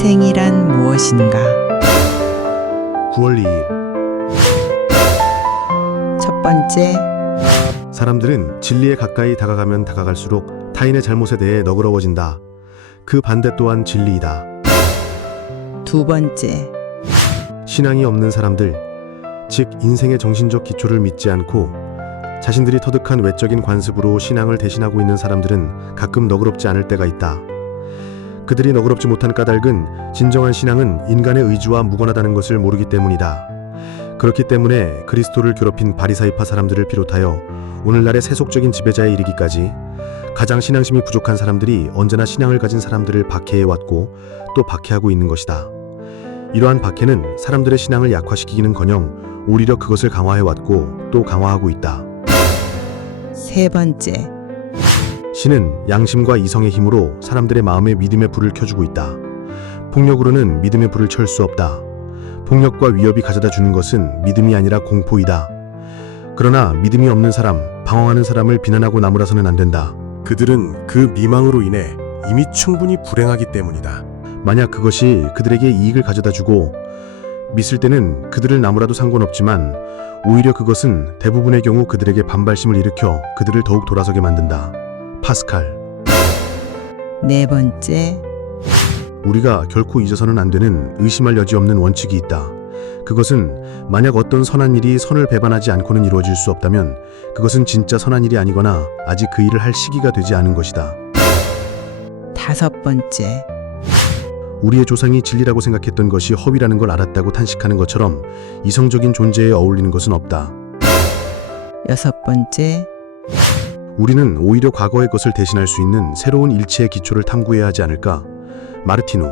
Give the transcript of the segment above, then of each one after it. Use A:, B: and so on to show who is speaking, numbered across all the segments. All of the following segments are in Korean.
A: 인생이란 무엇인가?
B: 9월 2일.
A: 첫 번째,
B: 사람들은 진리에 가까이 다가가면 다가갈수록 타인의 잘못에 대해 너그러워진다. 그 반대 또한 진리이다.
A: 두 번째,
B: 신앙이 없는 사람들, 즉 인생의 정신적 기초를 믿지 않고 자신들이 터득한 외적인 관습으로 신앙을 대신하고 있는 사람들은 가끔 너그럽지 않을 때가 있다. 그들이 너그럽지 못한 까닭은 진정한 신앙은 인간의 의지와 무관하다는 것을 모르기 때문이다. 그렇기 때문에 그리스도를 괴롭힌 바리사이파 사람들을 비롯하여 오늘날의 세속적인 지배자에 이르기까지 가장 신앙심이 부족한 사람들이 언제나 신앙을 가진 사람들을 박해해왔고 또 박해하고 있는 것이다. 이러한 박해는 사람들의 신앙을 약화시키기는커녕 오히려 그것을 강화해왔고 또 강화하고 있다.
A: 세 번째,
B: 신은 양심과 이성의 힘으로 사람들의 마음에 믿음의 불을 켜주고 있다. 폭력으로는 믿음의 불을 켤 수 없다. 폭력과 위협이 가져다 주는 것은 믿음이 아니라 공포이다. 그러나 믿음이 없는 사람, 방황하는 사람을 비난하고 나무라서는 안 된다.
C: 그들은 그 미망으로 인해 이미 충분히 불행하기 때문이다.
B: 만약 그것이 그들에게 이익을 가져다 주고 믿을 때는 그들을 나무라도 상관없지만 오히려 그것은 대부분의 경우 그들에게 반발심을 일으켜 그들을 더욱 돌아서게 만든다. 파스칼.
A: 네 번째,
B: 우리가 결코 잊어서는 안 되는 의심할 여지 없는 원칙이 있다. 그것은 만약 어떤 선한 일이 선을 배반하지 않고는 이루어질 수 없다면 그것은 진짜 선한 일이 아니거나 아직 그 일을 할 시기가 되지 않은 것이다.
A: 다섯 번째,
B: 우리의 조상이 진리라고 생각했던 것이 허위라는 걸 알았다고 탄식하는 것처럼 이성적인 존재에 어울리는 것은 없다.
A: 여섯 번째,
B: 우리는 오히려 과거의 것을 대신할 수 있는 새로운 일체의 기초를 탐구해야 하지 않을까? 마르티노.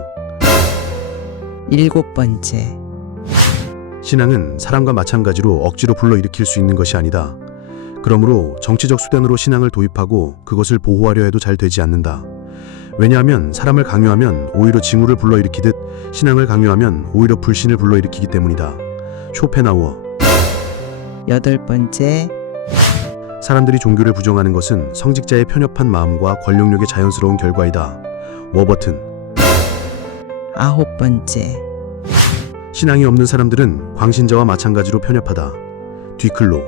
A: 일곱 번째,
B: 신앙은 사람과 마찬가지로 억지로 불러일으킬 수 있는 것이 아니다. 그러므로 정치적 수단으로 신앙을 도입하고 그것을 보호하려 해도 잘 되지 않는다. 왜냐하면 사람을 강요하면 오히려 징후를 불러일으키듯 신앙을 강요하면 오히려 불신을 불러일으키기 때문이다. 쇼펜하우어.
A: 여덟 번째,
B: 사람들이 종교를 부정하는 것은 성직자의 편협한 마음과 권력욕의 자연스러운 결과이다. 워버튼.
A: 아홉 번째,
B: 신앙이 없는 사람들은 광신자와 마찬가지로 편협하다. 뒤클로.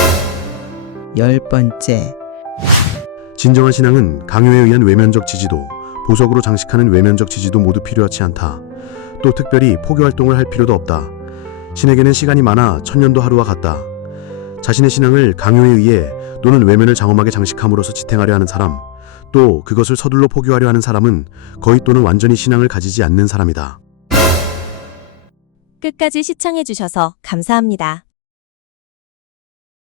A: 열 번째,
B: 진정한 신앙은 강요에 의한 외면적 지지도, 보석으로 장식하는 외면적 지지도 모두 필요하지 않다. 또 특별히 포교활동을 할 필요도 없다. 신에게는 시간이 많아 천년도 하루와 같다. 자신의 신앙을 강요에 의해 또는 외면을 장엄하게 장식함으로써 지탱하려 하는 사람, 또 그것을 서둘러 포기하려 하는 사람은 거의 또는 완전히 신앙을 가지지 않는 사람이다.
D: 끝까지 시청해주셔서 감사합니다.